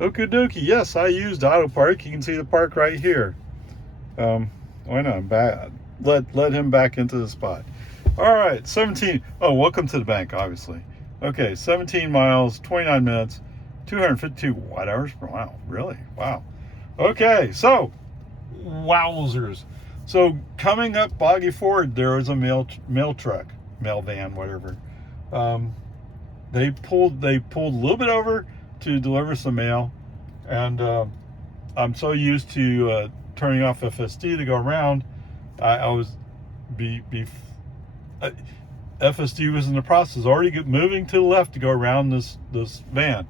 Okie dokie. Yes, I used auto park. You can see the park right here. Why not? Let him back into the spot. All right, 17. Oh, welcome to the bank, obviously. Okay, 17 miles, 29 minutes, 252 watt hours per mile. Really? Wow. Okay, so wowzers. So coming up Boggy Ford, there was a mail truck, mail van, whatever. They pulled a little bit over to deliver some mail, and I'm so used to turning off FSD to go around. I was FSD was in the process already moving to the left to go around this van,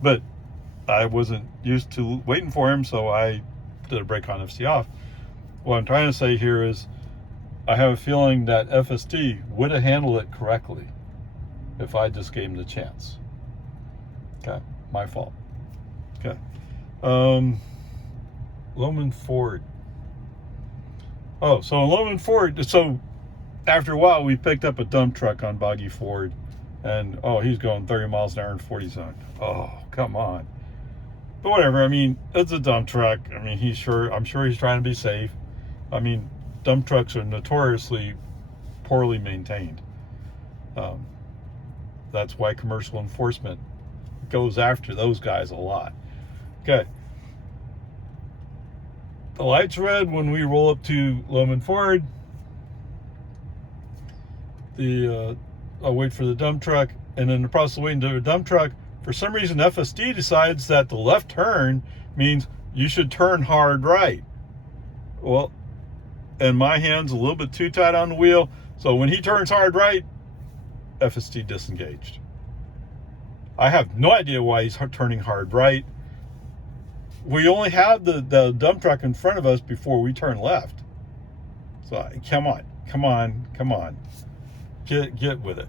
but I wasn't used to waiting for him, so I did a brake on FSD off. What I'm trying to say here is I have a feeling that FSD would have handled it correctly if I just gave him the chance. Okay, my fault. Okay. Loman Ford. Oh, so Loman Ford, so after a while we picked up a dump truck on Boggy Ford, and he's going 30 miles an hour in 40 zone. Oh, come on. But whatever, I mean, it's a dump truck. I mean, I'm sure he's trying to be safe. I mean, dump trucks are notoriously poorly maintained. That's why commercial enforcement goes after those guys a lot. Okay. The light's red when we roll up to Loman Ford. I'll wait for the dump truck, and in the process of waiting to the dump truck, for some reason FSD decides that the left turn means you should turn hard right. Well, and my hand's a little bit too tight on the wheel, so when he turns hard right, FSD disengaged. I have no idea why he's turning hard right. We only have the dump truck in front of us before we turn left. So come on. Get with it.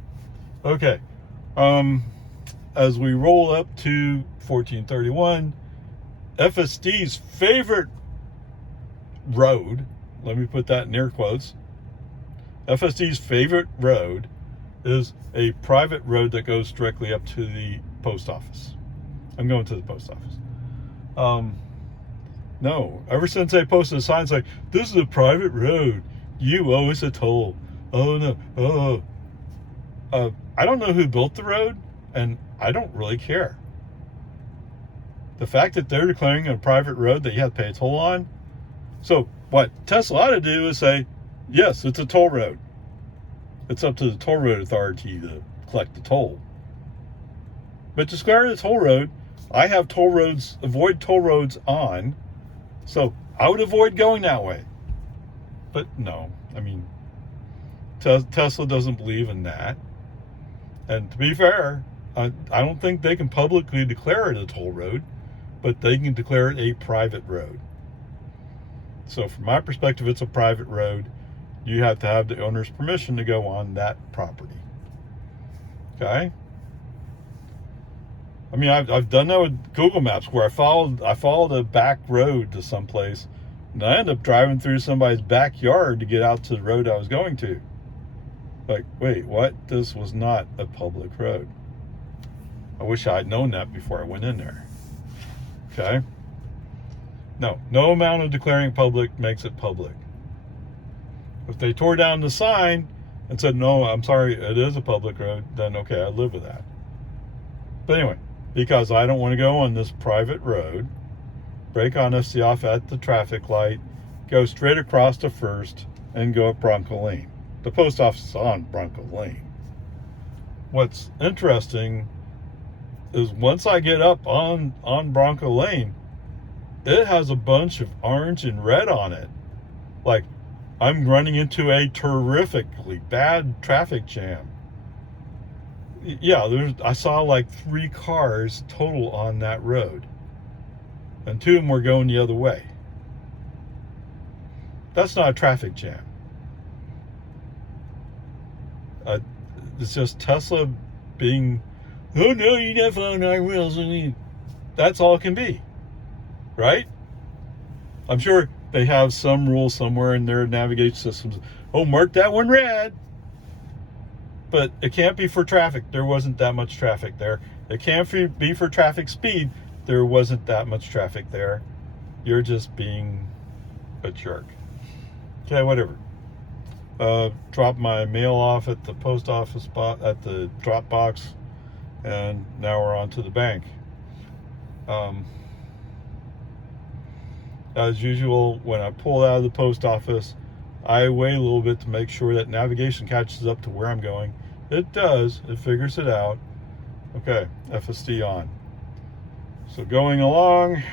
Okay. As we roll up to 1431, FSD's favorite road, let me put that in air quotes, FSD's favorite road is a private road that goes directly up to the post office. I'm going to the post office. No, ever since they posted signs like, this is a private road, you owe us a toll. Oh no, I don't know who built the road, and I don't really care. The fact that they're declaring a private road that you have to pay a toll on, so what Tesla ought to do is say, yes, it's a toll road. It's up to the toll road authority to collect the toll. But to declare it a toll road, I have avoid toll roads on, so I would avoid going that way. But no, I mean, Tesla doesn't believe in that. And to be fair, I don't think they can publicly declare it a toll road, but they can declare it a private road. So from my perspective, it's a private road. You have to have the owner's permission to go on that property. Okay? I mean, I've done that with Google Maps, where I followed a back road to someplace, and I ended up driving through somebody's backyard to get out to the road I was going to. Like, wait, what? This was not a public road. I wish I had known that before I went in there. Okay? No amount of declaring public makes it public. If they tore down the sign and said, no, I'm sorry, it is a public road, then okay, I live with that. But anyway, because I don't want to go on this private road, brake on FSD off at the traffic light, go straight across to First, and go up Bronco Lane. The post office is on Bronco Lane. What's interesting is once I get up on Bronco Lane, it has a bunch of orange and red on it. Like, I'm running into a terrifically bad traffic jam. Yeah, I saw like 3 cars total on that road, and 2 of them were going the other way. That's not a traffic jam. It's just Tesla being, oh no, you're not following our rules. I mean, that's all it can be, right? I'm sure they have some rule somewhere in their navigation systems. Oh, mark that one red. But it can't be for traffic. There wasn't that much traffic there. It can't be for traffic speed. there wasn't that much traffic there. You're just being a jerk. Okay, whatever. Dropped my mail off at the post office spot at the drop box, and now we're on to the bank. As usual, when I pull out of the post office, I wait a little bit to make sure that navigation catches up to where I'm going. It does. It figures it out. Okay, FSD on. So going along,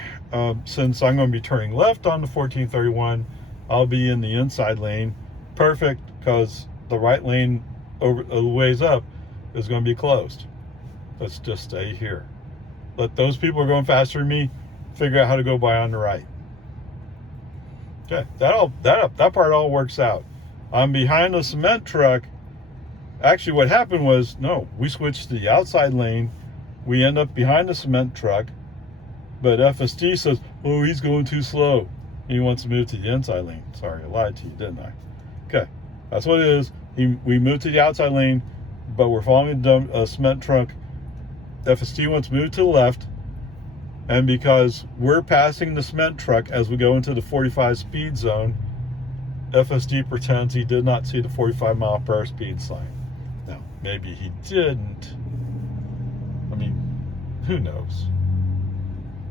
since I'm going to be turning left on the 1431, I'll be in the inside lane. Perfect, because the right lane over a ways up is going to be closed. Let's just stay here. Let those people who are going faster than me figure out how to go by on the right. Okay, that part all works out. I'm behind the cement truck. Actually, what happened was, no, we switched to the outside lane. We end up behind the cement truck, but FSD says, oh, he's going too slow. He wants to move to the inside lane. Sorry, I lied to you, didn't I? Okay, that's what it is. We moved to the outside lane, but we're following a cement truck. FSD wants to move to the left, and because we're passing the cement truck as we go into the 45 speed zone, FSD pretends he did not see the 45 mile per hour speed sign. Now, maybe he didn't. I mean, who knows?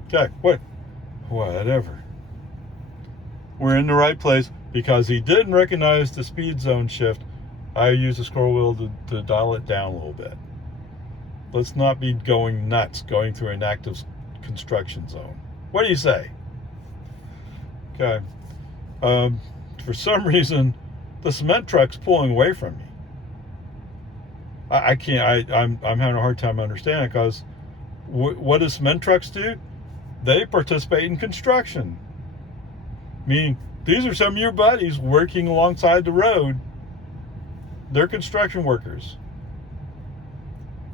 Okay, whatever. We're in the right place because he didn't recognize the speed zone shift. I used the scroll wheel to dial it down a little bit. Let's not be going nuts going through an active construction zone. What do you say? Okay. For some reason, the cement truck's pulling away from me. I can't. I'm having a hard time understanding, because what do cement trucks do? They participate in construction. Meaning, these are some of your buddies working alongside the road. They're construction workers.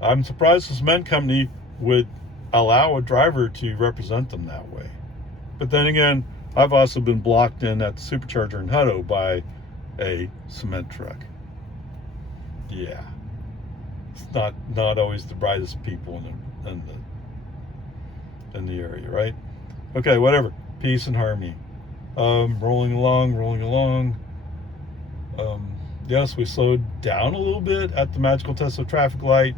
I'm surprised the cement company would allow a driver to represent them that way. But then again, I've also been blocked in at the supercharger in Hutto by a cement truck. Yeah. It's not always the brightest people in the area, right? Okay, whatever. Peace and harmony. Rolling along. Yes, we slowed down a little bit at the Magical Tesla traffic light,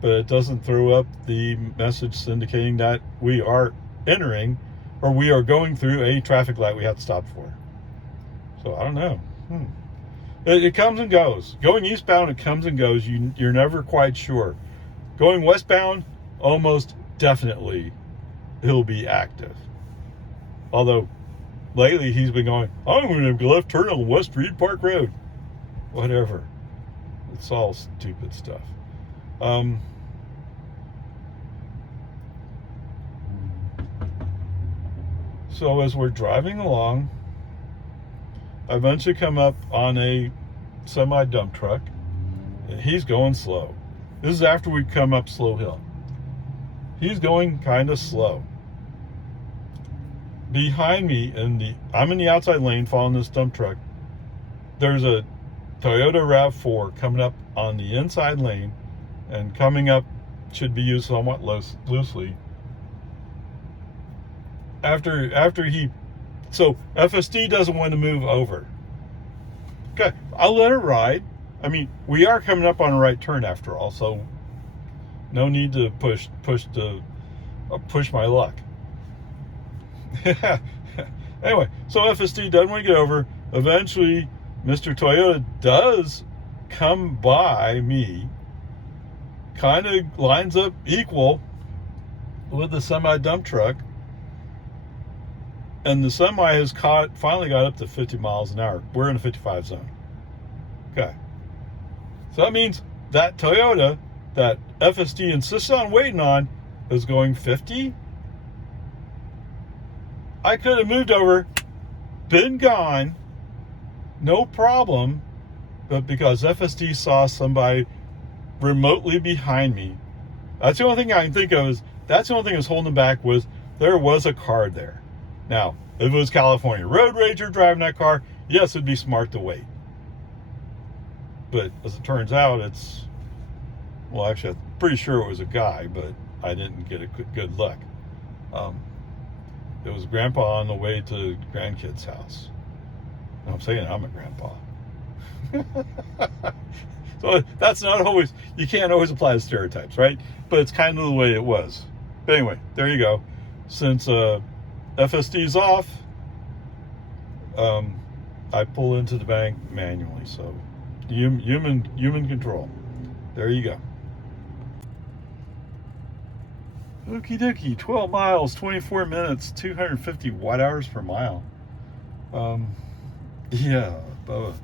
but it doesn't throw up the message indicating that we are entering, or we are going through a traffic light we have to stop for. So I don't know. It comes and goes. Going eastbound, it comes and goes. You're never quite sure. Going westbound, almost definitely he'll be active. Although lately he's been going, I'm going to left turn on West Reed Park Road. Whatever. It's all stupid stuff. So as we're driving along, I eventually come up on a semi dump truck. He's going slow. This is after we come up Slow Hill. He's going kind of slow. Behind me, I'm in the outside lane following this dump truck. There's a Toyota RAV4 coming up on the inside lane, and coming up should be used somewhat loosely. So FSD doesn't want to move over. Okay, I'll let it ride. I mean, we are coming up on a right turn after all, so no need to push my luck. Anyway, so FSD doesn't want to get over. Eventually, Mr. Toyota does come by me, kind of lines up equal with the semi dump truck, and the semi has finally got up to 50 miles an hour. We're in a 55 zone. Okay. So that means that Toyota that FSD insists on waiting on is going 50. I could have moved over, been gone, no problem, but because FSD saw somebody remotely behind me, that's the only thing I can think of that's the only thing that's holding them back, was there was a car there. Now, if it was California Road Rager driving that car, yes, it'd be smart to wait. But as it turns out, actually, I'm pretty sure it was a guy, but I didn't get a good look. Um, it was Grandpa on the way to grandkids' house. And I'm saying I'm a grandpa. So that's not always, you can't always apply the stereotypes, right? But it's kind of the way it was. But anyway, there you go. Since FSD's off, I pull into the bank manually. So human control. There you go. Okie dokie, 12 miles, 24 minutes, 250 watt hours per mile. Yeah, Bubba.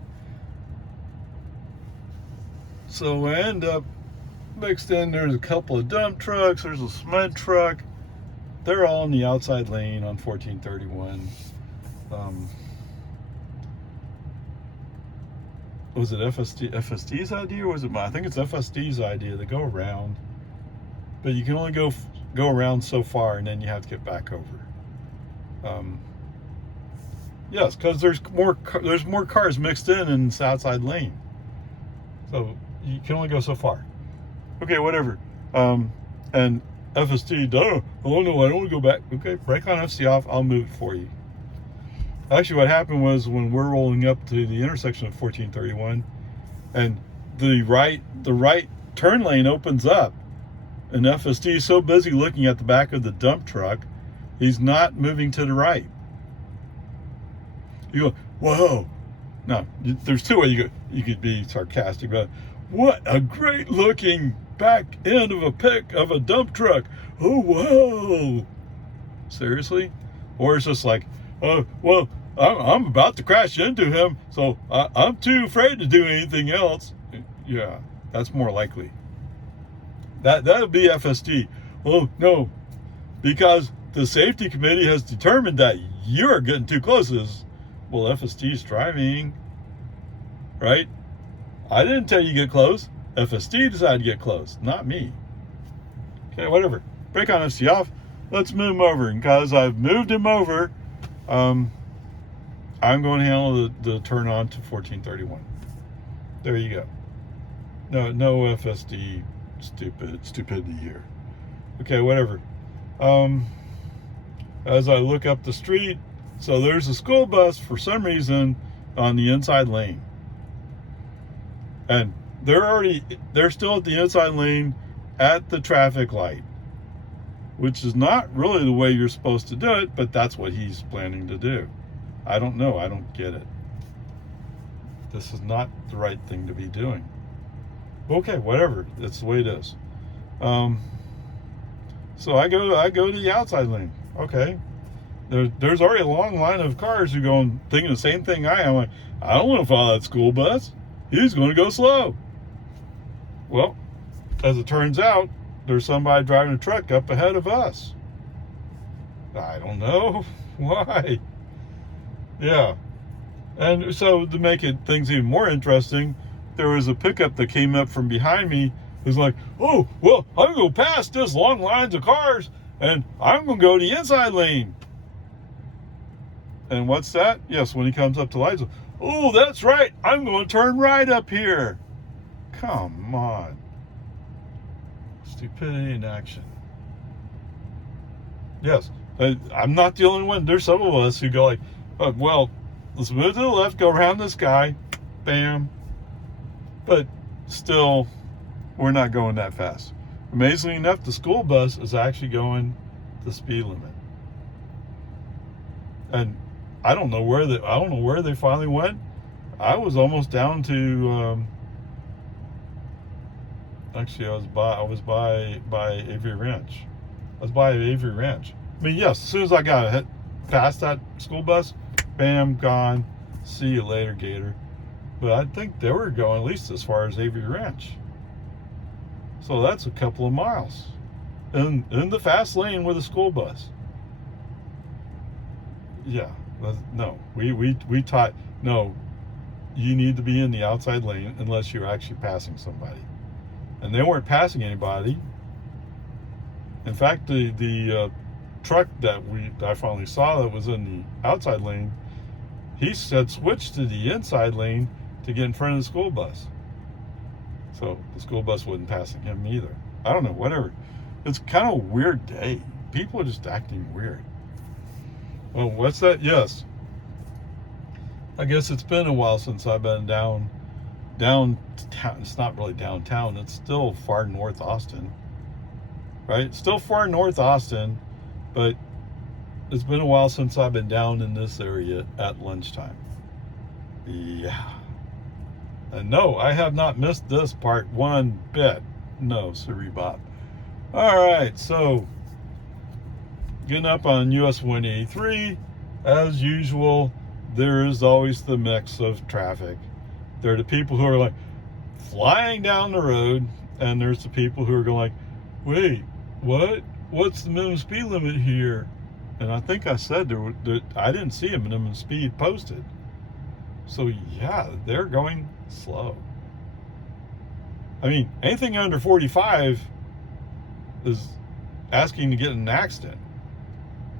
So I end up mixed in. There's a couple of dump trucks. There's a cement truck. They're all in the outside lane on 1431. Was it FSD's idea, or was it mine? I think it's FSD's idea to go around, but you can only go around so far, and then you have to get back over. Yes, because there's more cars mixed in this outside lane, so you can only go so far. Okay, whatever. And FSD, oh no, I don't want to go back. Okay, brake on FSD off. I'll move it for you. Actually, what happened was when we're rolling up to the intersection of 1431, and the right turn lane opens up, and FSD is so busy looking at the back of the dump truck, he's not moving to the right. You go, whoa. Now, there's two ways you could be sarcastic about it. What a great looking back end of a dump truck. Oh, whoa. Seriously? Or it's just like, oh, well, I'm about to crash into him, so I'm too afraid to do anything else. Yeah, that's more likely. That would be FSD. Oh, no, because the safety committee has determined that you're getting too close. Well, FSD's driving, right? I didn't tell you to get close. FSD decided to get close, not me. Okay, whatever. Brake on FSD off. Let's move him over. And because I've moved him over, I'm going to handle the turn on to 1431. There you go. No FSD stupidity here. Okay, whatever. As I look up the street, so there's a school bus for some reason on the inside lane. And they're still at the inside lane at the traffic light, which is not really the way you're supposed to do it, but that's what he's planning to do. I don't know. I don't get it. This is not the right thing to be doing. Okay, whatever. That's the way it is. So I go to the outside lane. Okay. There's already a long line of cars who go thinking the same thing I am. Like, I don't want to follow that school bus. He's going to go slow. Well, as it turns out, there's somebody driving a truck up ahead of us. I don't know why. Yeah. And so to make things even more interesting, there was a pickup that came up from behind me. It was like, oh, well, I'm going to go past this long lines of cars, and I'm going to go to the inside lane. And what's that? Yes, when he comes up to lights, oh, that's right. I'm going to turn right up here. Come on. Stupidity in action. Yes, I'm not the only one. There's some of us who go like, oh, well, let's move to the left, go around this guy, bam. But still, we're not going that fast. Amazingly enough, the school bus is actually going the speed limit. And I don't know where they finally went. I was almost down to actually I was by Avery Ranch. I was by Avery Ranch. I mean, yes, as soon as I got past that school bus, bam, gone. See you later, Gator. But I think they were going at least as far as Avery Ranch. So that's a couple of miles in the fast lane with a school bus. Yeah, no, we taught, no, you need to be in the outside lane unless you're actually passing somebody. And they weren't passing anybody. In fact, the truck that I finally saw that was in the outside lane, he said switch to the inside lane to get in front of the school bus. So the school bus wasn't passing him either. I don't know, whatever. It's kind of a weird day. People are just acting weird. Well, what's that? Yes. I guess it's been a while since I've been downtown. It's not really downtown. It's still far north Austin, right? Still far north Austin, but it's been a while since I've been down in this area at lunchtime. Yeah. And no, I have not missed this part one bit. No, sorry, Bob. All right, so getting up on US 183, as usual, there is always the mix of traffic. There are the people who are like flying down the road, and there's the people who are going like, wait, what? What's the minimum speed limit here? And I think I said I didn't see a minimum speed posted. So yeah, they're going slow. I mean, anything under 45 is asking to get in an accident.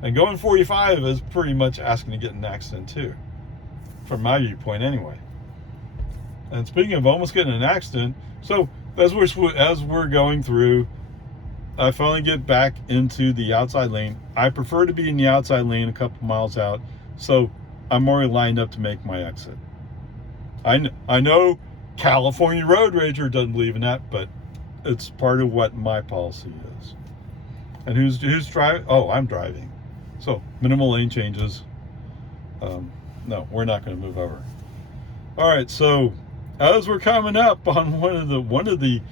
And going 45 is pretty much asking to get in an accident too. From my viewpoint anyway. And speaking of almost getting in an accident, so as we're going through, I finally get back into the outside lane. I prefer to be in the outside lane a couple miles out, so I'm already lined up to make my exit. I know California Road Rager doesn't believe in that, but it's part of what my policy is. And who's driving? Oh, I'm driving. So minimal lane changes. No, we're not going to move over. All right, so as we're coming up on one of the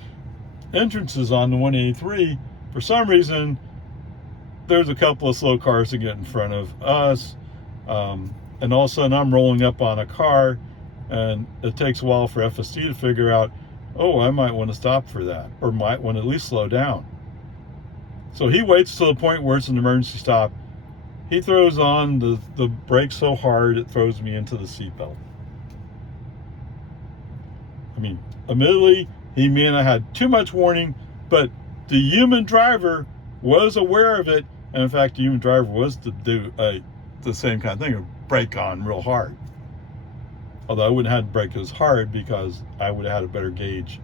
entrances on the 183, for some reason, there's a couple of slow cars that get in front of us. And all of a sudden I'm rolling up on a car, and it takes a while for FSD to figure out, oh, I might want to stop for that, or might want to at least slow down. So he waits till the point where it's an emergency stop. He throws on the brakes so hard it throws me into the seatbelt. I mean, admittedly, he may not have had too much warning, but the human driver was aware of it, and in fact, the human driver was to do the same kind of thing, brake on real hard. Although I wouldn't have had to brake as hard because I would have had a better gauge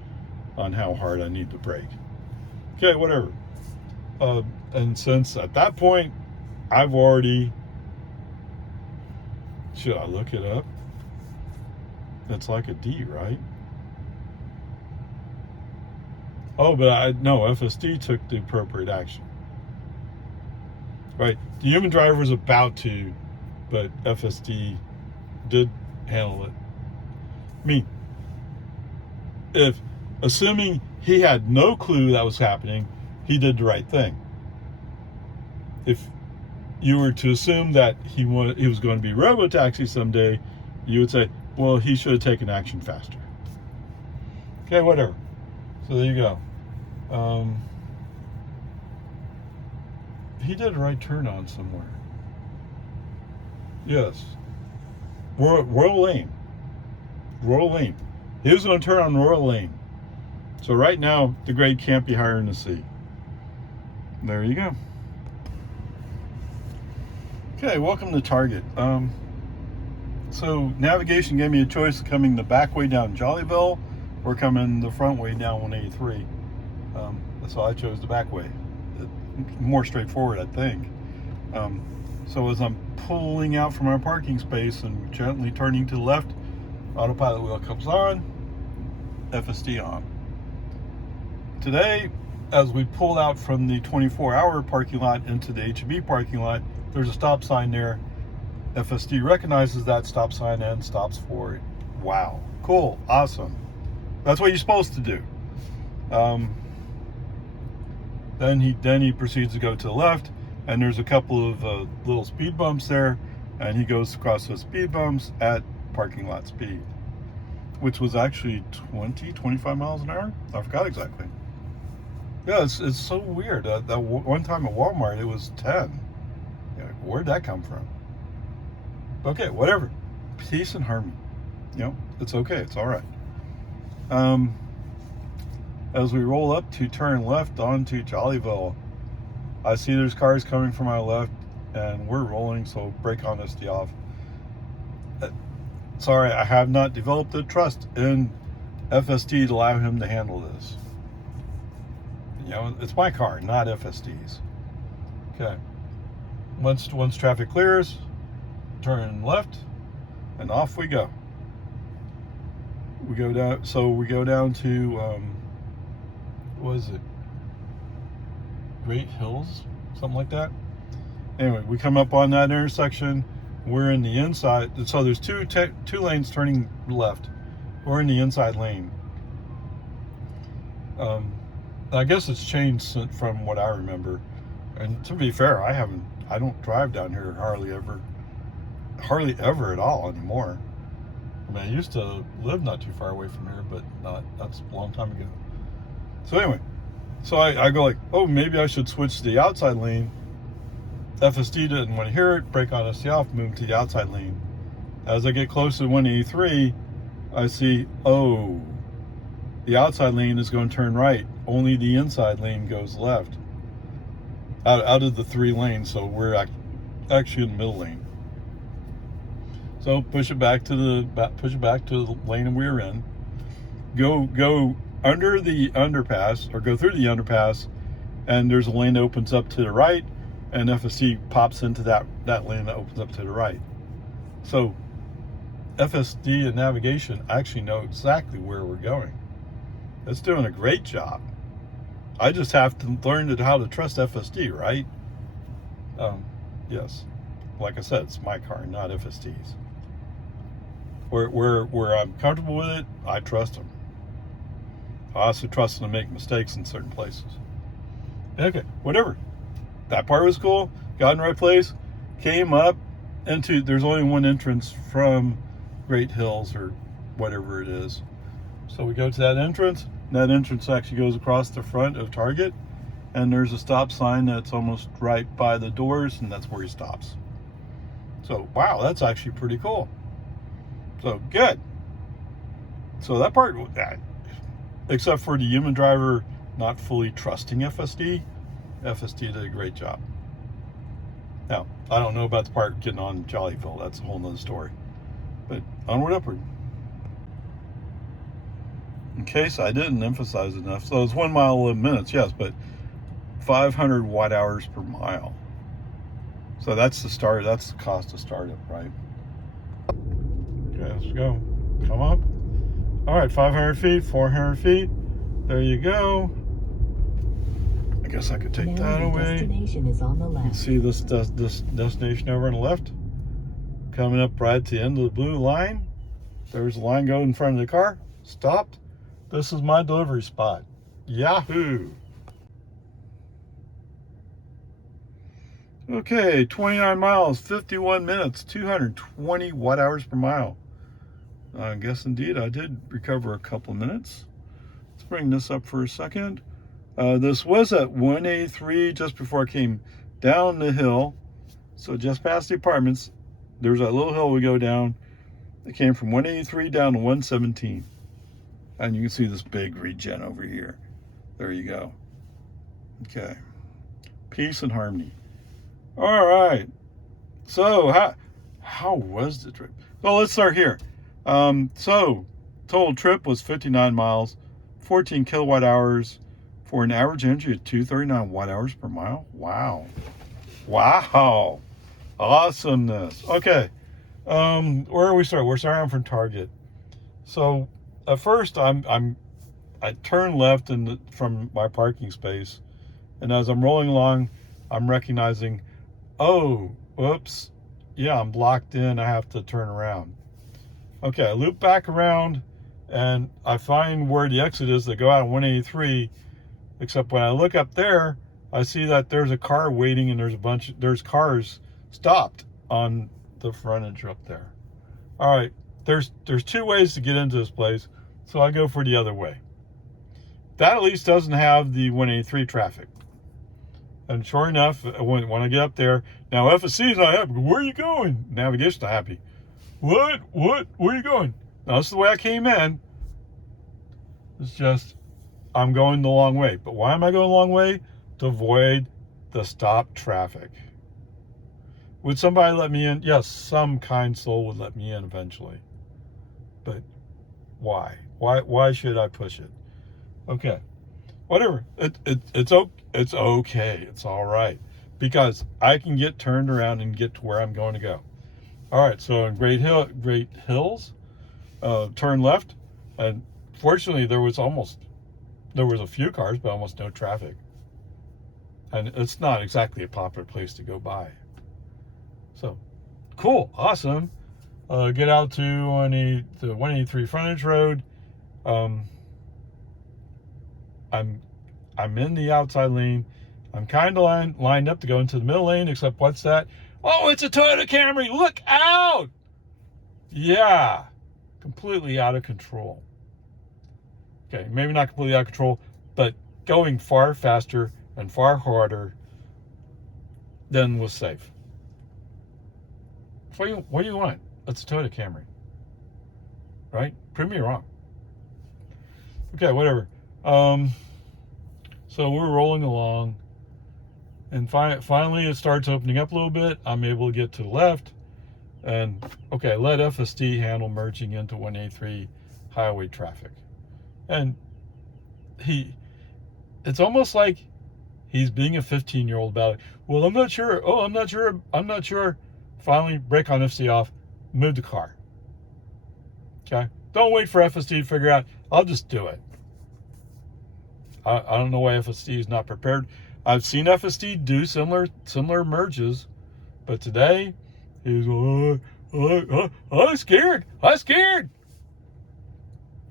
on how hard I need to brake. Okay, whatever. And since at that point, I've already, should I look it up? It's like a D, right? Oh, but no, FSD took the appropriate action. Right, the human driver was about to, but FSD did handle it. I mean, assuming he had no clue that was happening, he did the right thing. If you were to assume that he was going to be robo-taxi someday, you would say, well, he should have taken action faster. Okay, whatever. So there you go. He did a right turn on somewhere. Yes. Royal Lane. Royal Lane. He was going to turn on Royal Lane. So right now, the grade can't be higher than the sea. There you go. Okay, welcome to Target. So navigation gave me a choice of coming the back way down Jollyville or coming the front way down 183. So I chose the back way. More straightforward, I think. So as I'm pulling out from our parking space and gently turning to the left, autopilot wheel comes on, FSD on. Today, as we pull out from the 24-hour parking lot into the H-E-B parking lot, there's a stop sign there. FSD recognizes that stop sign and stops for it. Wow, cool, awesome. That's what you're supposed to do. Then he proceeds to go to the left, and there's a couple of little speed bumps there, and he goes across those speed bumps at parking lot speed, which was actually 25 miles an hour. I forgot exactly. Yeah, it's so weird. That one time at Walmart, it was 10. Yeah, where'd that come from? Okay, whatever. Peace and harmony. You know, it's okay. It's all right. As we roll up to turn left onto Jollyville, I see there's cars coming from my left, and we're rolling, so brake honesty off. Sorry, I have not developed the trust in FSD to allow him to handle this. You know, it's my car, not FSD's. Okay. Once traffic clears, turn left, and off we go. We go down. So we go down to what is it? Great Hills, something like that. Anyway, we come up on that intersection. We're in the inside. So there's two lanes turning left. We're in the inside lane. I guess it's changed from what I remember. And to be fair, I don't drive down here hardly ever at all anymore. I mean, I used to live not too far away from here, but that's a long time ago. So anyway, so I go like, oh, maybe I should switch to the outside lane. FSD didn't want to hear it, brake on us off, move to the outside lane. As I get close to 183, I see, oh, the outside lane is going to turn right. Only the inside lane goes left. Out of the 3 lanes, so we're actually in the middle lane. So push it back to the lane we were in. Go under the underpass, or go through the underpass, and there's a lane that opens up to the right, and FSD pops into that lane that opens up to the right. So FSD and navigation actually know exactly where we're going. It's doing a great job. I just have to learn how to trust FSD, right? Yes. Like I said, it's my car, not FSD's. Where I'm comfortable with it, I trust them. I also trust them to make mistakes in certain places. Okay, whatever. That part was cool. Got in the right place. Came up into, there's only one entrance from Great Hills or whatever it is. So we go to that entrance. That entrance actually goes across the front of Target. And there's a stop sign that's almost right by the doors, and that's where he stops. So, wow, that's actually pretty cool. So, good. So that part, except for the human driver not fully trusting FSD, FSD did a great job. Now, I don't know about the part getting on Jollyville. That's a whole nother story. But onward, upward. In case I didn't emphasize enough, so it's 1 mile, 11 minutes, yes, but 500 watt hours per mile. So that's the start. That's the cost of startup, right? Okay, let's go. Come up. All right, 500 feet, 400 feet. There you go. I guess I could take that away. Destination is on the left. You can see this destination over on the left. Coming up right at the end of the blue line. There's a line going in front of the car. Stopped. This is my delivery spot. Yahoo! Okay, 29 miles, 51 minutes, 220 watt hours per mile. I guess indeed I did recover a couple of minutes. Let's bring this up for a second. This was at 183 just before I came down the hill. So just past the apartments, there's that little hill we go down. It came from 183 down to 117. And you can see this big regen over here. There you go. Okay. Peace and harmony. All right. So how was the trip? Well, let's start here. So total trip was 59 miles, 14 kilowatt hours for an average energy of 239 watt hours per mile. Wow. Wow. Awesomeness. Okay. Where do we start? We're starting from Target. So at first I turn left from my parking space, and as I'm rolling along, I'm recognizing, oh, whoops, yeah, I'm blocked in. I have to turn around. Okay, I loop back around, and I find where the exit is that go out on 183. Except when I look up there, I see that there's a car waiting, and there's cars stopped on the frontage up there. All right, there's 2 ways to get into this place, so I go for the other way. That at least doesn't have the 183 traffic. And sure enough, when I get up there, now FSC is not happy. Where are you going? Navigation's not happy. What? Where are you going? Now, this is the way I came in. It's just, I'm going the long way. But why am I going the long way? To avoid the stop traffic. Would somebody let me in? Yes, some kind soul would let me in eventually. But why? Why should I push it? Okay. Whatever. It's okay. It's all right. because I can get turned around and get to where I'm going to go. All right, so in Great Hills, turn left, and fortunately there was a few cars, but almost no traffic. And it's not exactly a popular place to go by. So, cool, awesome. Get out to the 183 frontage road. I'm in the outside lane. I'm kind of lined up to go into the middle lane, except what's that? Oh, it's a Toyota Camry. Look out! Yeah, completely out of control. Okay, maybe not completely out of control, but going far faster and far harder than was safe. What do you want? It's a Toyota Camry, right? Prove me wrong. Okay, whatever. So we're rolling along, and finally it starts opening up a little bit. I'm able to get to the left, and okay, let FSD handle merging into 183 highway traffic. And it's almost like he's being a 15-year-old about it. Well, I'm not sure. Oh, I'm not sure. Finally, brake on FSD off, move the car. Okay? Don't wait for FSD to figure out. I'll just do it. I don't know why FSD is not prepared. I've seen FSD do similar merges, but today he's I'm scared.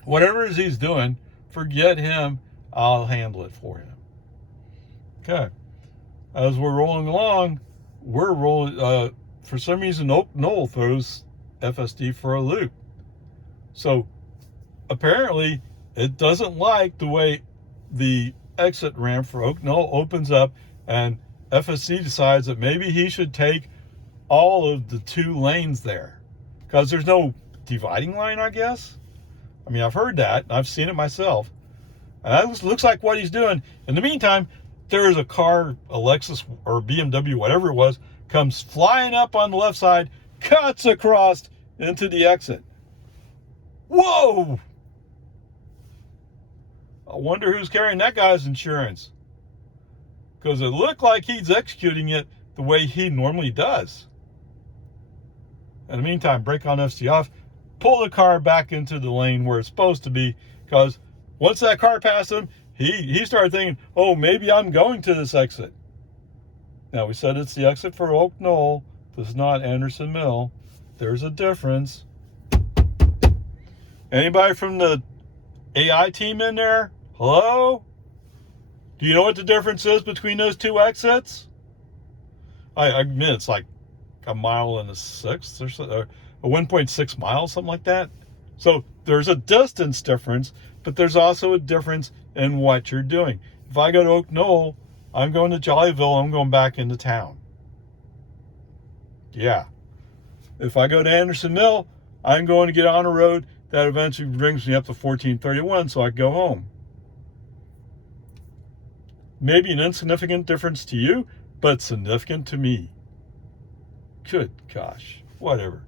Whatever it is he's doing, forget him. I'll handle it for him. Okay. As we're rolling along, we're rolling. For some reason, Oak Knoll throws FSD for a loop. So apparently, it doesn't like the way the exit ramp for Oak Knoll opens up, and FSD decides that maybe he should take all of the 2 lanes there, because there's no dividing line, I guess. I mean, I've heard that. I've seen it myself. And that looks like what he's doing. In the meantime, there's a car, a Lexus or BMW, whatever it was, comes flying up on the left side, cuts across into the exit. Whoa! I wonder who's carrying that guy's insurance, because it looked like he's executing it the way he normally does. In the meantime, brake on FSD off, pull the car back into the lane where it's supposed to be, because once that car passed him, he started thinking, oh, maybe I'm going to this exit. Now, we said it's the exit for Oak Knoll. This is not Anderson Mill. There's a difference. Anybody from the AI team in there? Hello? Do you know what the difference is between those 2 exits? I admit it's like a mile and a sixth, or so, a 1.6 miles, something like that. So there's a distance difference, but there's also a difference in what you're doing. If I go to Oak Knoll, I'm going to Jollyville, I'm going back into town. Yeah. If I go to Anderson Mill, I'm going to get on a road that eventually brings me up to 1431 so I can go home. Maybe an insignificant difference to you, but significant to me. Good gosh. Whatever.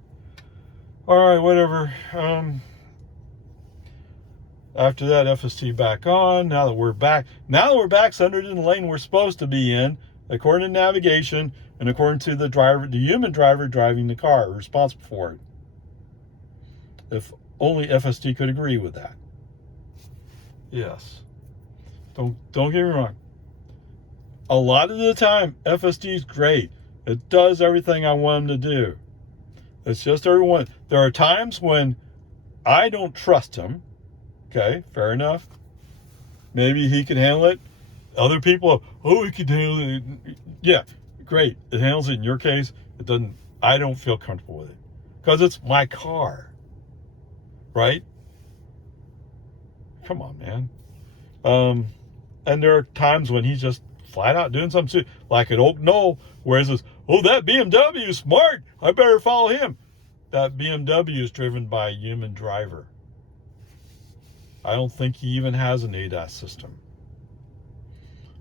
All right, whatever. After that, FST back on. Now that we're back centered in the lane we're supposed to be in, according to navigation and according to the human driver driving the car, responsible for it. If only FST could agree with that. Yes. Don't get me wrong. A lot of the time, FSD is great. It does everything I want him to do. It's just everyone. There are times when I don't trust him. Okay, fair enough. Maybe he can handle it. Other people, he can handle it. Yeah, great. It handles it. In your case, it doesn't. I don't feel comfortable with it because it's my car, right? Come on, man. And there are times when he's just flat out doing something, like at Oak Knoll, where he says, that BMW is smart. I better follow him. That BMW is driven by a human driver. I don't think he even has an ADAS system.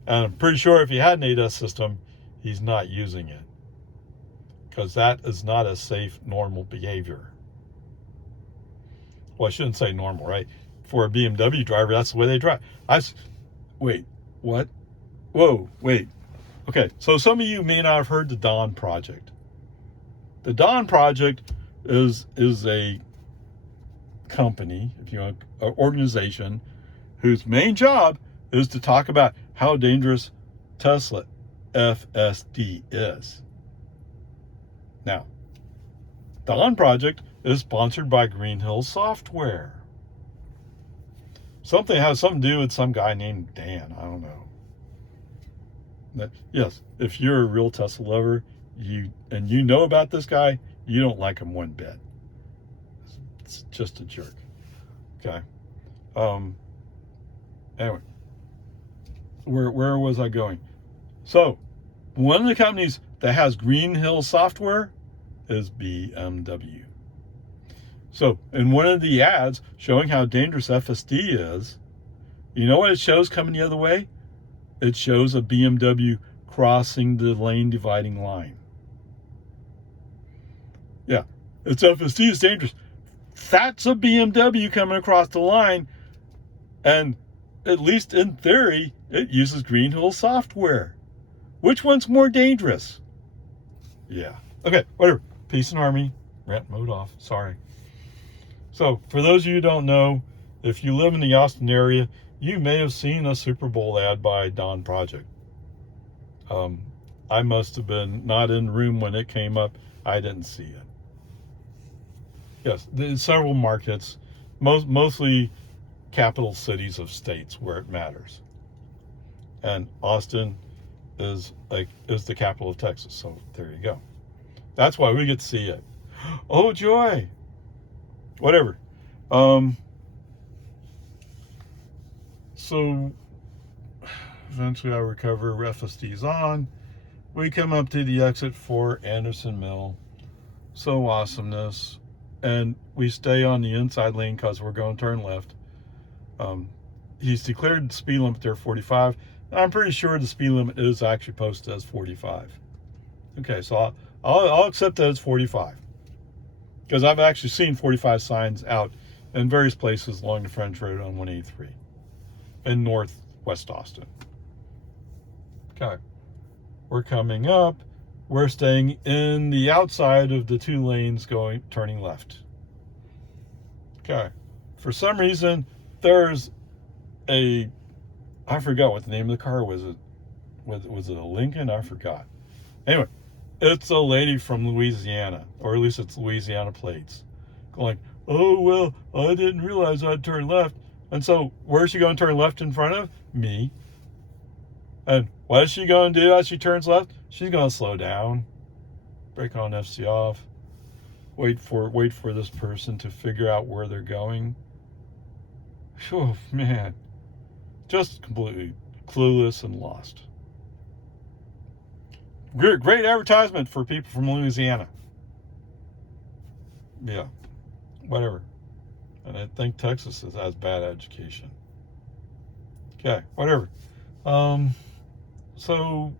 And I'm pretty sure if he had an ADAS system, he's not using it. Because that is not a safe, normal behavior. Well, I shouldn't say normal, right? For a BMW driver, that's the way they drive. Wait, what? Whoa, wait. Okay, so some of you may not have heard the Dawn Project. The Dawn Project is a company, if you want, an organization whose main job is to talk about how dangerous Tesla FSD is. Now, Dawn Project is sponsored by Green Hill Software. Something has something to do with some guy named Dan. I don't know. Yes, if you're a real Tesla lover, you know about this guy, you don't like him one bit. It's just a jerk. Okay. Anyway, where was I going? So, one of the companies that has Green Hill Software is BMW. So, in one of the ads showing how dangerous FSD is, you know what it shows coming the other way? It shows a BMW crossing the lane dividing line. Yeah, it's FSD is dangerous. That's a BMW coming across the line, and at least in theory, it uses Green Hill Software. Which one's more dangerous? Yeah. Okay, whatever. Peace and harmony. Rant mode off. Sorry. So, for those of you who don't know, if you live in the Austin area, you may have seen a Super Bowl ad by Dawn Project. I must have been not in the room when it came up. I didn't see it. Yes, there's several markets, mostly capital cities of states where it matters. And Austin is the capital of Texas, so there you go. That's why we get to see it. Oh, joy! Whatever. So eventually I recover, FSD's on. We come up to the exit for Anderson Mill. So awesomeness. And we stay on the inside lane because we're going to turn left. He's declared the speed limit there 45. I'm pretty sure the speed limit is actually posted as 45. Okay, so I'll accept that it's 45. Because I've actually seen 45 signs out in various places along the French Road on 183 in northwest Austin. Okay, we're coming up. We're staying in the outside of the two lanes turning left. Okay, for some reason, there's I forgot what the name of the car was. Was it a Lincoln? I forgot. Anyway, it's a lady from Louisiana, or at least it's Louisiana plates, going, oh, well, I didn't realize I'd turn left. And so, where's she going to turn left in front of? Me. And what is she going to do as she turns left? She's going to slow down, brake on, FC off, wait for this person to figure out where they're going. Oh, man. Just completely clueless and lost. Great advertisement for people from Louisiana. Yeah, whatever. And I think Texas has bad education. Okay, whatever. So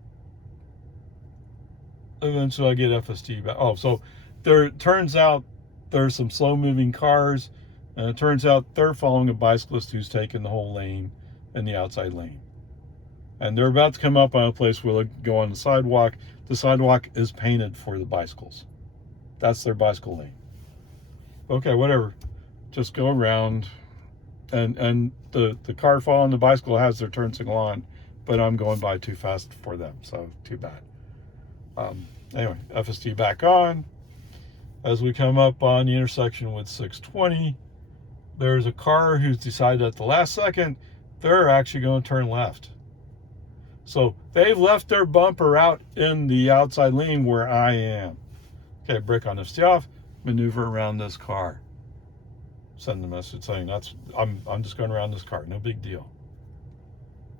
eventually I get FSD back. Oh, so it turns out there's some slow-moving cars, and it turns out they're following a bicyclist who's taking the whole lane in the outside lane. And they're about to come up on a place where they go on the sidewalk. The sidewalk is painted for the bicycles. That's their bicycle lane. Okay, whatever. Just go around. And the car following the bicycle has their turn signal on, but I'm going by too fast for them, so too bad. Anyway, FSD back on. As we come up on the intersection with 620, there's a car who's decided at the last second they're actually going to turn left. So they've left their bumper out in the outside lane where I am. Okay, brake on, FC off, maneuver around this car. Send the message saying I'm just going around this car, no big deal.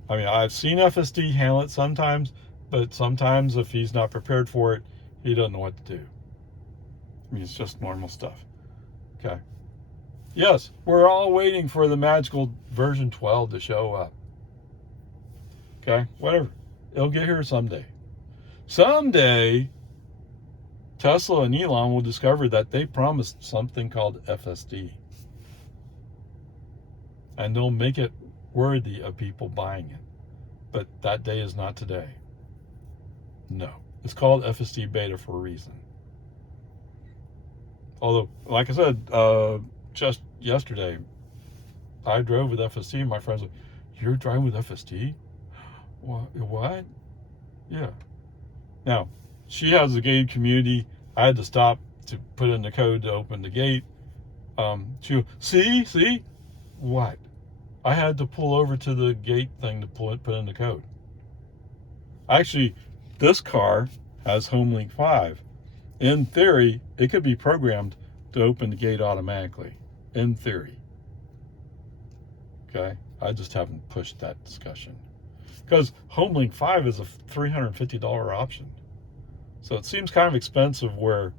I mean, I've seen FSD handle it sometimes, but sometimes if he's not prepared for it, he doesn't know what to do. I mean, it's just normal stuff. Okay. Yes, we're all waiting for the magical version 12 to show up. Okay, whatever. It'll get here someday. Someday, Tesla and Elon will discover that they promised something called FSD. And they'll make it worthy of people buying it. But that day is not today. No. It's called FSD beta for a reason. Although, like I said, just yesterday, I drove with FSD, and my friends were like, "You're driving with FSD? What? Yeah." Now, she has a gated community. I had to stop to put in the code to open the gate. She, see, what? I had to pull over to the gate thing to put in the code. Actually, this car has HomeLink 5. In theory, it could be programmed to open the gate automatically. In theory. Okay? I just haven't pushed that discussion. Because HomeLink 5 is a $350 option. So it seems kind of expensive where,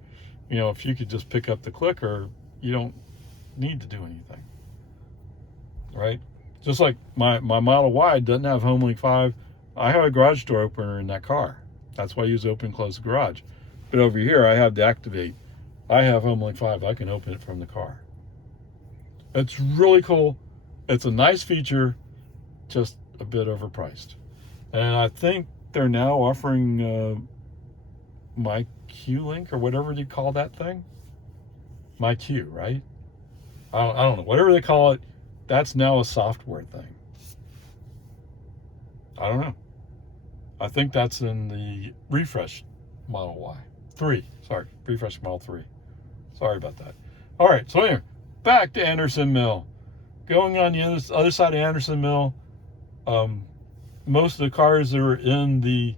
if you could just pick up the clicker, you don't need to do anything. Right? Just like my Model Y doesn't have HomeLink 5. I have a garage door opener in that car. That's why I use open and close the garage. But over here, I have to activate. I have HomeLink 5. I can open it from the car. It's really cool. It's a nice feature, just a bit overpriced. And I think they're now offering My Q-Link or whatever you call that thing. My Q, right? I don't know. Whatever they call it, that's now a software thing. I don't know. I think that's in the refresh Model Y. 3. Sorry. Refresh Model 3. Sorry about that. All right. So anyway, back to Anderson Mill. Going on the other side of Anderson Mill, most of the cars that are in the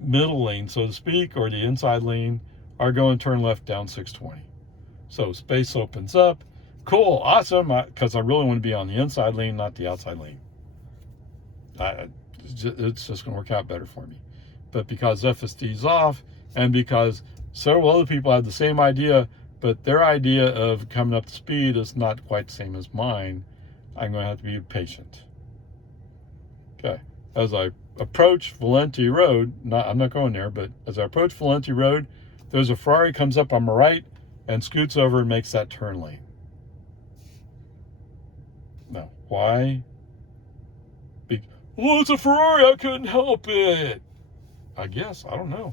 middle lane, so to speak, or the inside lane, are going to turn left down 620. So space opens up. Cool. Awesome. Because I really want to be on the inside lane, not the outside lane. It's just going to work out better for me. But because FSD's off, and because several other people had the same idea, but their idea of coming up to speed is not quite the same as mine, I'm going to have to be patient. Okay. As I approach Valenti Road, I'm not going there, but as I approach Valenti Road, there's a Ferrari comes up on my right and scoots over and makes that turn lane. Now, why? Well, it's a Ferrari. I couldn't help it. I guess. I don't know.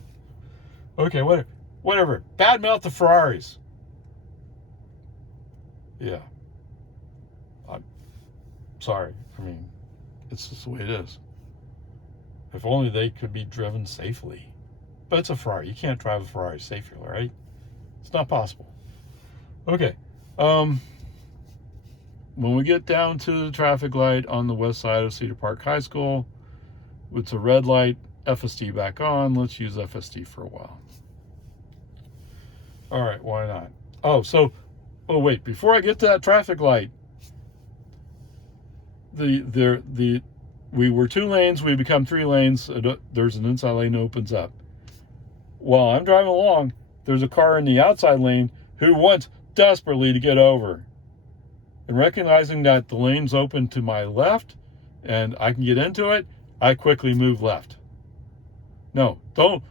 Okay, whatever. Badmouth the Ferraris. Yeah. I'm sorry. I mean, it's just the way it is. If only they could be driven safely. But it's a Ferrari. You can't drive a Ferrari safely, right? It's not possible. Okay. When we get down to the traffic light on the west side of Cedar Park High School, it's a red light, FSD back on. Let's use FSD for a while. All right, why not? Oh wait, before I get to that traffic light, we were 2 lanes, we become 3 lanes. There's an inside lane that opens up. While I'm driving along, there's a car in the outside lane who wants desperately to get over. And recognizing that the lane's open to my left and I can get into it, I quickly move left. No, don't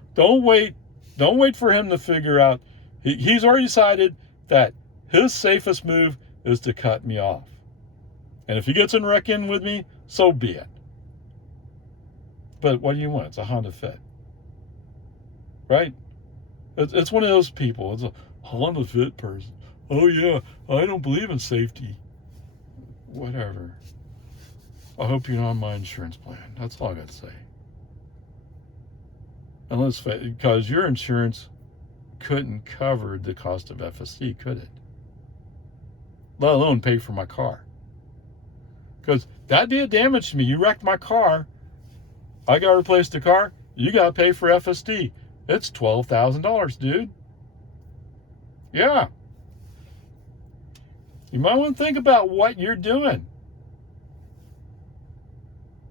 wait. Don't wait for him to figure out. He's already decided that his safest move is to cut me off. And if he gets in wreck in with me, so be it. But what do you want? It's a Honda Fit. Right? It's one of those people. It's a Honda Fit person. Oh yeah, I don't believe in safety. Whatever. I hope you're on my insurance plan. That's all I got to say. Unless, because your insurance couldn't cover the cost of FSD, could it? Let alone pay for my car. Because that'd be a damage to me. You wrecked my car. I got to replace the car. You got to pay for FSD. It's $12,000, dude. Yeah. You might want to think about what you're doing.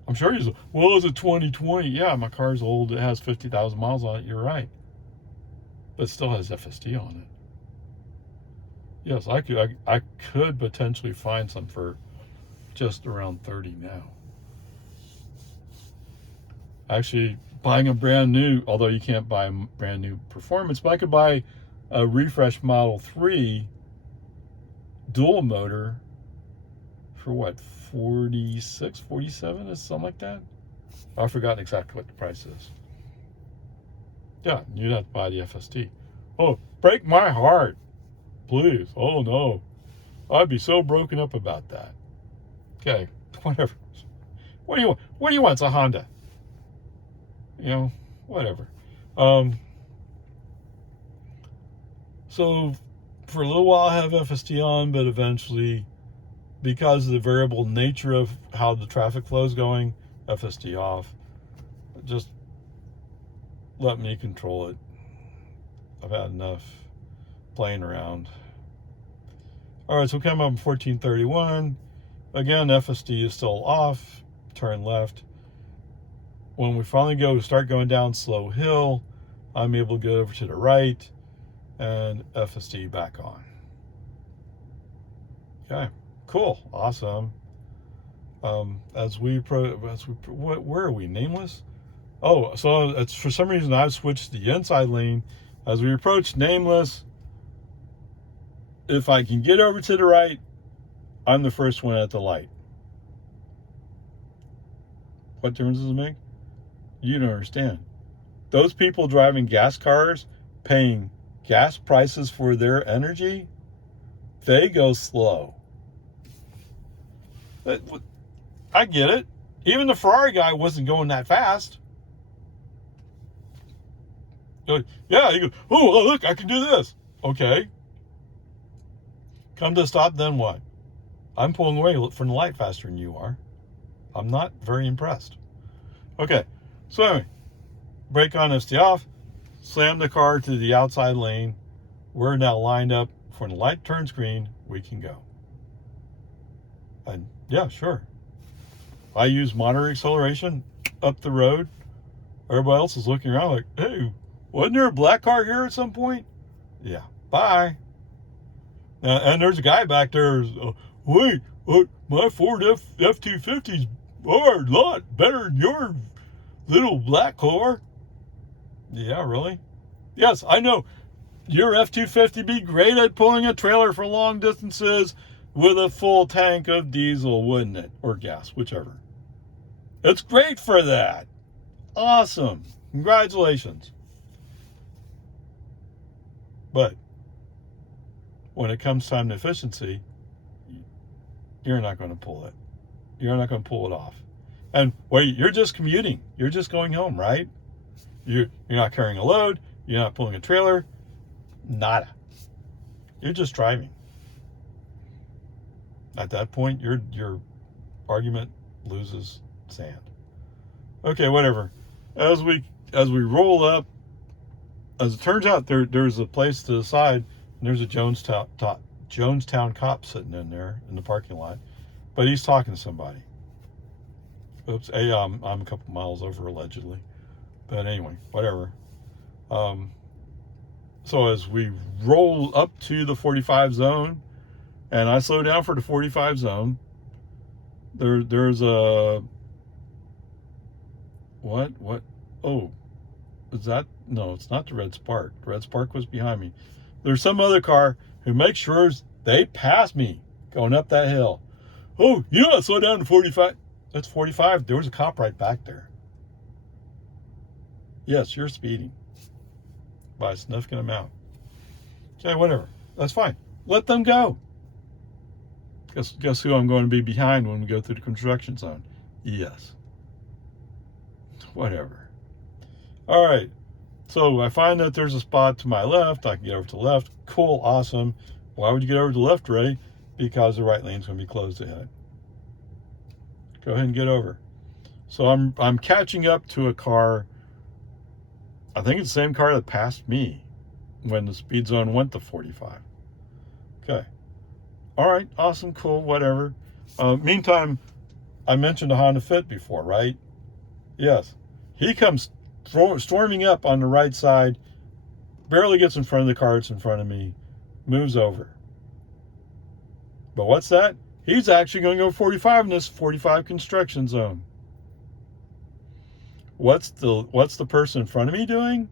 I'm sure you're like, well, it's a 2020. Yeah, my car's old. It has 50,000 miles on it. You're right. But it still has FSD on it. Yes, I could potentially find some for just around 30 now. Actually, buying a brand new, although you can't buy a brand new performance, but I could buy a refresh Model 3 dual motor for what, 46, 47 is something like that? I've forgotten exactly what the price is. Yeah, you'd have to buy the FSD. Oh, break my heart, please. Oh no, I'd be so broken up about that. Okay, whatever. What do you want? What do you want? It's a Honda. You know, whatever. Um, so for a little while I have FSD on, but eventually, because of the variable nature of how the traffic flow is going, FSD off. Just let me control it. I've had enough playing around. All right, so we come up in 1431. Again, FSD is still off. Turn left. When we finally start going down slow hill, I'm able to go over to the right and FSD back on. Okay, cool, awesome. Where are we? Nameless? Oh, so it's for some reason I've switched to the inside lane. As we approach Nameless, if I can get over to the right, I'm the first one at the light. What difference does it make? You don't understand. Those people driving gas cars, paying gas prices for their energy, they go slow. I get it. Even the Ferrari guy wasn't going that fast. Yeah, he goes, oh, look, I can do this. Okay. Come to a stop, then what? I'm pulling away from the light faster than you are. I'm not very impressed. Okay, so anyway, brake on, SD off, slam the car to the outside lane. We're now lined up. When the light turns green, we can go. And yeah, sure. I use moderate acceleration up the road. Everybody else is looking around like, hey, wasn't there a black car here at some point? Yeah, bye. And there's a guy back there. Wait, my Ford F-250s are a lot better than your little black car. Yeah, really? Yes, I know. Your F-250 be great at pulling a trailer for long distances with a full tank of diesel, wouldn't it? Or gas, whichever. It's great for that. Awesome. Congratulations. But when it comes time to efficiency, you're not going to pull it. You're not going to pull it off. And wait, you're just commuting. You're just going home, right? You're not carrying a load. You're not pulling a trailer. Nada. You're just driving. At that point, your argument loses sand. Okay, whatever. As we roll up, as it turns out, there's a place to the side, and there's a Jonestown cop sitting in there in the parking lot, but he's talking to somebody. Oops, I'm a couple miles over allegedly, but anyway, whatever. So as we roll up to the 45 zone, and I slow down for the 45 zone, there's a what? Oh, is that? No, it's not the Red Spark. The Red Spark was behind me. There's some other car who makes sure they pass me going up that hill. Oh, you know, slow down to 45. That's 45. There was a cop right back there. Yes, you're speeding by a significant amount. Okay, whatever. That's fine. Let them go. Guess who I'm going to be behind when we go through the construction zone? Yes. Whatever. All right. So I find that there's a spot to my left. I can get over to the left. Cool. Awesome. Why would you get over to the left, Ray? Because the right lane's going to be closed ahead. Go ahead and get over. So I'm catching up to a car. I think it's the same car that passed me when the speed zone went to 45. Okay. All right. Awesome. Cool. Whatever. Meantime, I mentioned a Honda Fit before, right? Yes. He comes storming up on the right side, barely gets in front of the car that's in front of me, moves over. But what's that? He's actually going to go 45 in this 45 construction zone. What's the person in front of me doing?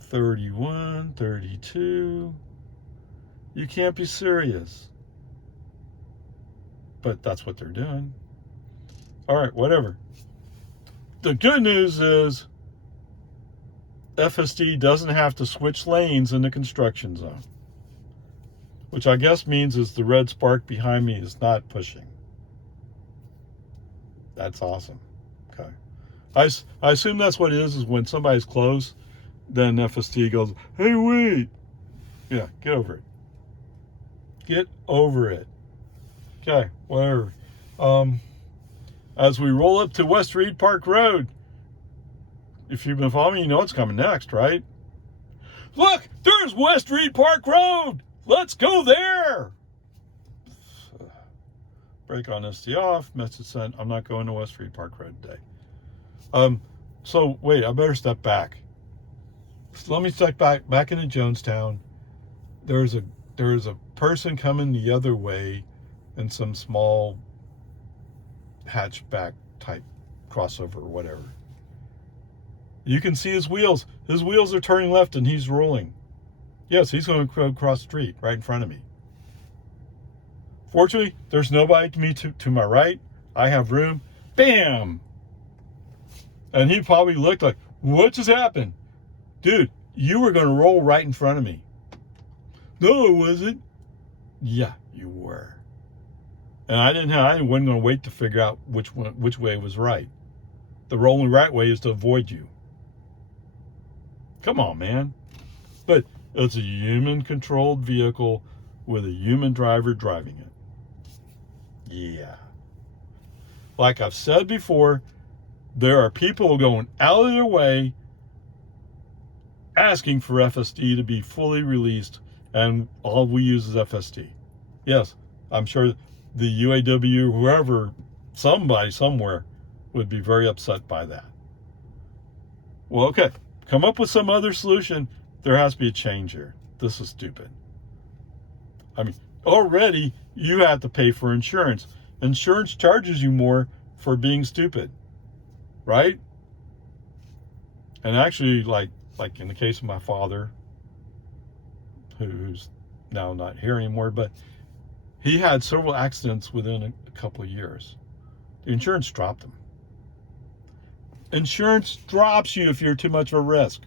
31, 32. You can't be serious. But that's what they're doing. All right, whatever. The good news is FSD doesn't have to switch lanes in the construction zone, which I guess means is the red spark behind me is not pushing. That's awesome. Okay. I assume that's what it is when somebody's close, then FSD goes, hey, wait. Yeah, get over it. Get over it. Okay, whatever. As we roll up to West Reed Park Road, if you've been following me, you know what's coming next, right? Look, there's West Reed Park Road. Let's go there. Brake on ST off. Message sent. I'm not going to West Reed Park Road today. So wait, I better step back. So let me step back into Jonestown. There's a person coming the other way in some small hatchback type crossover or whatever. You can see his wheels. His wheels are turning left and he's rolling. Yes, he's going to cross the street right in front of me. Fortunately, there's nobody to my right. I have room. Bam! And he probably looked like, what just happened? Dude, you were going to roll right in front of me. No, I wasn't. Yeah, you were. And I wasn't going to wait to figure out which way was right. The only right way is to avoid you. Come on, man. But it's a human-controlled vehicle with a human driver driving it. Yeah. Like I've said before, there are people going out of their way asking for FSD to be fully released, and all we use is FSD. Yes, I'm sure the UAW, whoever, somebody somewhere would be very upset by that. Well, okay, come up with some other solution. There has to be a change here. This is stupid. I mean, already you have to pay for insurance. Insurance charges you more for being stupid, right? And actually, like in the case of my father, who's now not here anymore, but he had several accidents within a couple of years. The insurance dropped him. Insurance drops you if you're too much of a risk.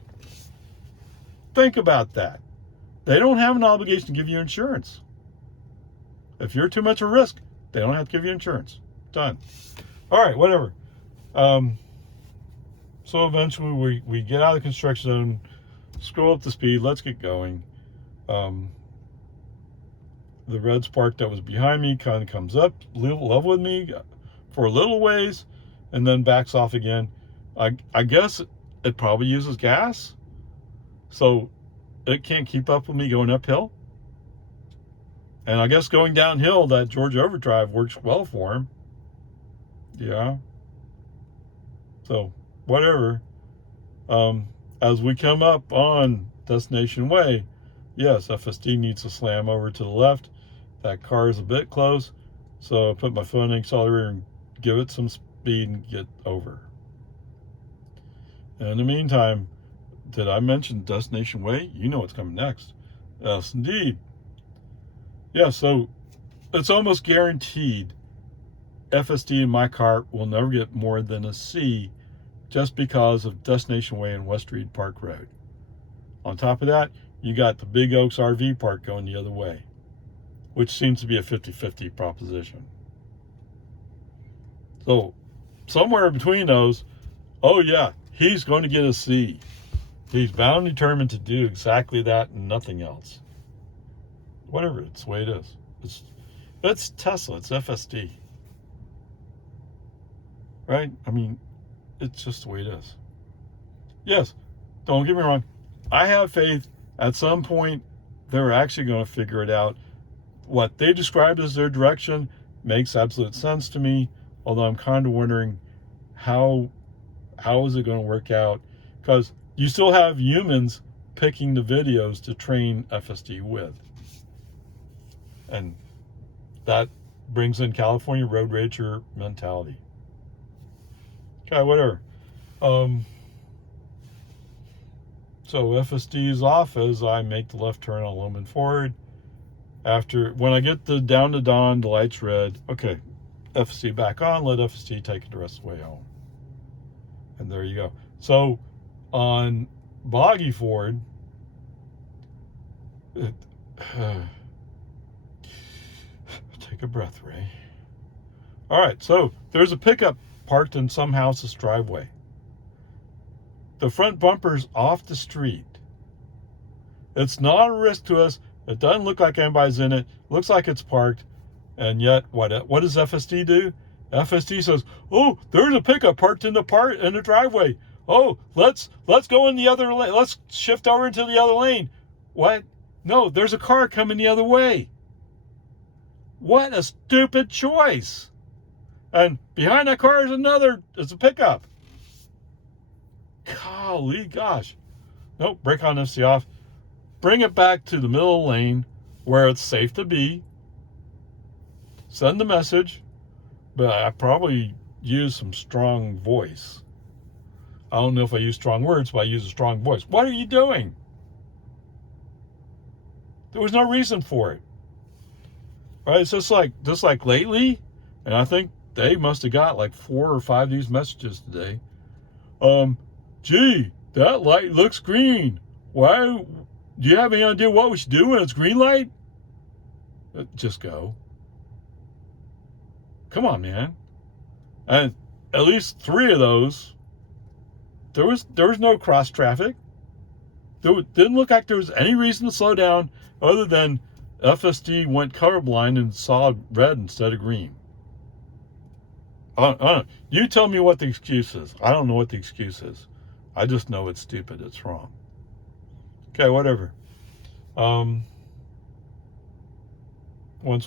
Think about that. They don't have an obligation to give you insurance. If you're too much of a risk, they don't have to give you insurance. Done. All right, whatever. So eventually we get out of the construction zone, scroll up the speed, let's get going. The red spark that was behind me kind of comes up level with me for a little ways and then backs off again. I guess it probably uses gas, so it can't keep up with me going uphill. And I guess going downhill, that Georgia overdrive works well for him. Yeah. So, whatever. As we come up on Destination Way, yes, FSD needs to slam over to the left. That car is a bit close, so I put my foot on the accelerator and give it some speed and get over. In the meantime, did I mention Destination Way? You know what's coming next. Yes, indeed. Yeah, so it's almost guaranteed FSD in my car will never get more than a C just because of Destination Way and West Reed Park Road. On top of that, you got the Big Oaks RV Park going the other way, which seems to be a 50-50 proposition. So somewhere between those, oh yeah, he's going to get a C. He's bound and determined to do exactly that and nothing else. Whatever, it's the way it is. It's Tesla, it's FSD. Right? I mean, it's just the way it is. Yes, don't get me wrong. I have faith at some point they're actually going to figure it out. What they describe as their direction makes absolute sense to me, although I'm kind of wondering how is it going to work out? Because you still have humans picking the videos to train FSD with. And that brings in California road rager mentality. Okay, whatever. So FSD is off as I make the left turn on Loman Forward. When I get down to Dawn, the light's red. Okay, FSD back on, let FSD take it the rest of the way home. And there you go. So on Boggy Ford. Take a breath, Ray. All right, so there's a pickup parked in some house's driveway. The front bumper's off the street. It's not a risk to us. It doesn't look like anybody's in it. Looks like it's parked. And yet, what does FSD do? FSD says, "Oh, there's a pickup parked in the driveway. Oh, let's go in the other lane. Let's shift over into the other lane." What? No, there's a car coming the other way. What a stupid choice. And behind that car is a pickup. Golly gosh. Nope, brake on, FC off. Bring it back to the middle lane where it's safe to be. Send the message. But I probably use some strong voice. I don't know if I use strong words, but I use a strong voice. What are you doing? There was no reason for it. Right? It's just like lately, and I think they must have got like 4 or 5 of these messages today. Gee, that light looks green. Why? Do you have any idea what we should do when it's green light? Just go. Come on, man. And at least 3 of those, there was no cross traffic. Didn't look like there was any reason to slow down other than FSD went colorblind and saw red instead of green. You tell me what the excuse is. I don't know what the excuse is. I just know it's stupid. It's wrong. Okay, whatever. Once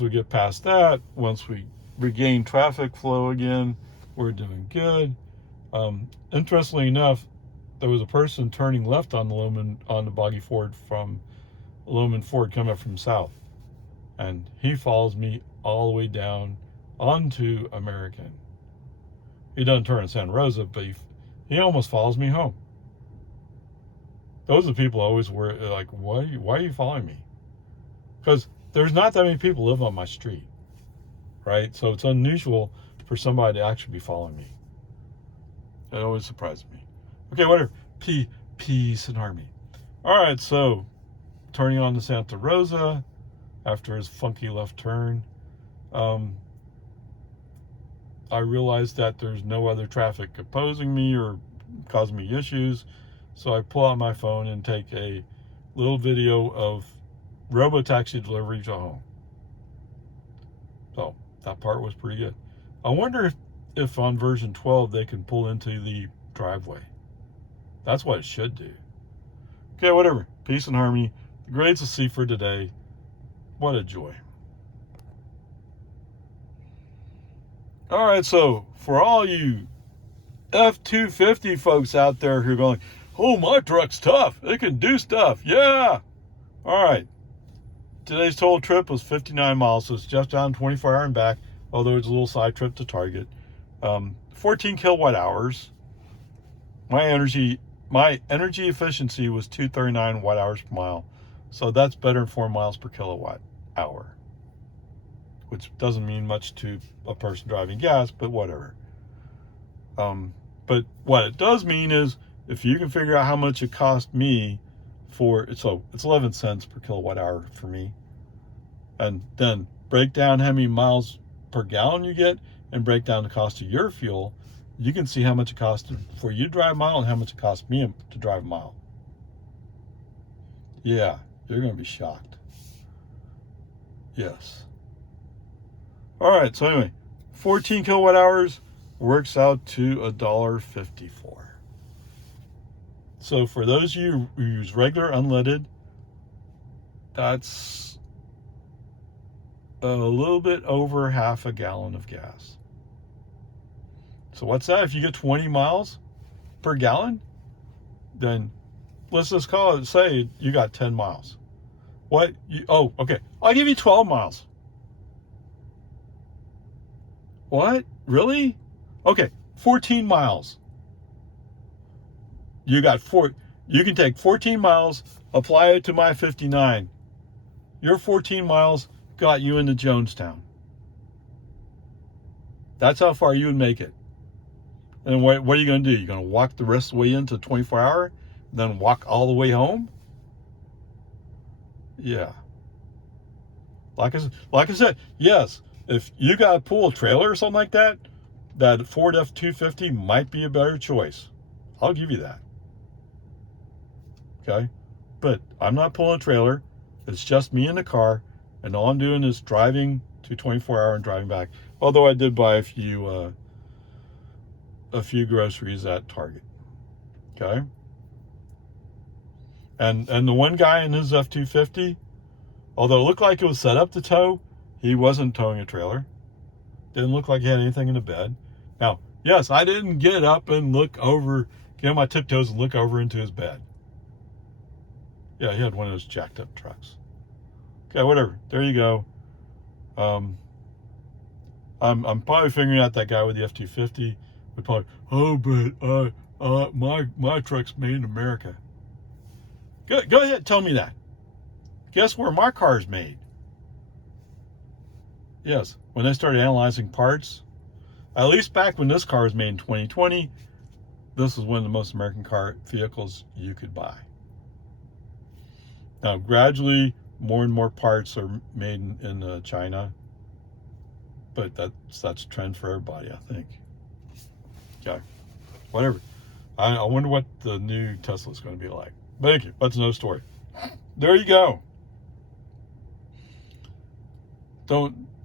we get past that, once we regain traffic flow again, we're doing good. Interestingly enough, there was a person turning left on the Boggy Ford from Loman Ford coming up from south, and he follows me all the way down onto American. He doesn't turn in Santa Rosa, but he almost follows me home. Those are the people always were like, why are you following me? Because there's not that many people live on my street, right? So it's unusual for somebody to actually be following me. It always surprises me. Okay, whatever. Peace and harmony. All right, so turning on to Santa Rosa after his funky left turn, I realized that there's no other traffic opposing me or causing me issues. So I pull out my phone and take a little video of robotaxi delivery to home. So that part was pretty good. I wonder if on version 12 they can pull into the driveway. That's what it should do. Okay, whatever. Peace and harmony. The grades to see for today. What a joy. All right, so for all you F-250 folks out there who are going, "Oh, my truck's tough. It can do stuff." Yeah. All right. Today's total trip was 59 miles, so it's just down 24 hour and back, although it's a little side trip to Target. 14 kilowatt hours. My energy efficiency was 239 watt hours per mile. So that's better than 4 miles per kilowatt hour, which doesn't mean much to a person driving gas, but whatever. But what it does mean is if you can figure out how much it cost me it's 11 cents per kilowatt hour for me, and then break down how many miles per gallon you get and break down the cost of your fuel, you can see how much it costs for you to drive a mile and how much it costs me to drive a mile. Yeah, you're going to be shocked. Yes. All right, so anyway, 14 kilowatt hours works out to $1.54. So for those of you who use regular unleaded, that's a little bit over half a gallon of gas. So what's that? If you get 20 miles per gallon, then let's just say you got 10 miles. Okay. I'll give you 12 miles. What? Really? Okay, 14 miles. You can take 14 miles, apply it to my 59. Your 14 miles got you into Jonestown. That's how far you would make it. And what are you going to do? You're going to walk the rest of the way into 24 hour then walk all the way home? Yeah. Like I said, yes, if you got to pull a trailer or something like that, that Ford F-250 might be a better choice. I'll give you that. Okay? But I'm not pulling a trailer. It's just me in the car, and all I'm doing is driving to 24-hour and driving back. Although I did buy a few groceries at Target. Okay? And the one guy in his F-250, although it looked like it was set up to tow, he wasn't towing a trailer. Didn't look like he had anything in the bed. Now, yes, I didn't get up and look over, get on my tiptoes and look over into his bed. Yeah, he had one of those jacked up trucks. Okay, whatever. There you go. I'm probably figuring out that guy with the F-250 would probably, oh, but my truck's made in America. Go ahead, tell me that. Guess where my car's made? Yes, when they started analyzing parts, at least back when this car was made in 2020, this was one of the most American car vehicles you could buy. Now, gradually, more and more parts are made in China, but that's a trend for everybody, I think. Okay, whatever. I wonder what the new Tesla is going to be like. But thank you. That's another story. There you go.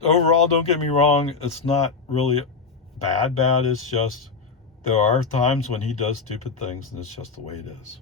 Overall, don't get me wrong. It's not really bad. It's just there are times when he does stupid things, and it's just the way it is.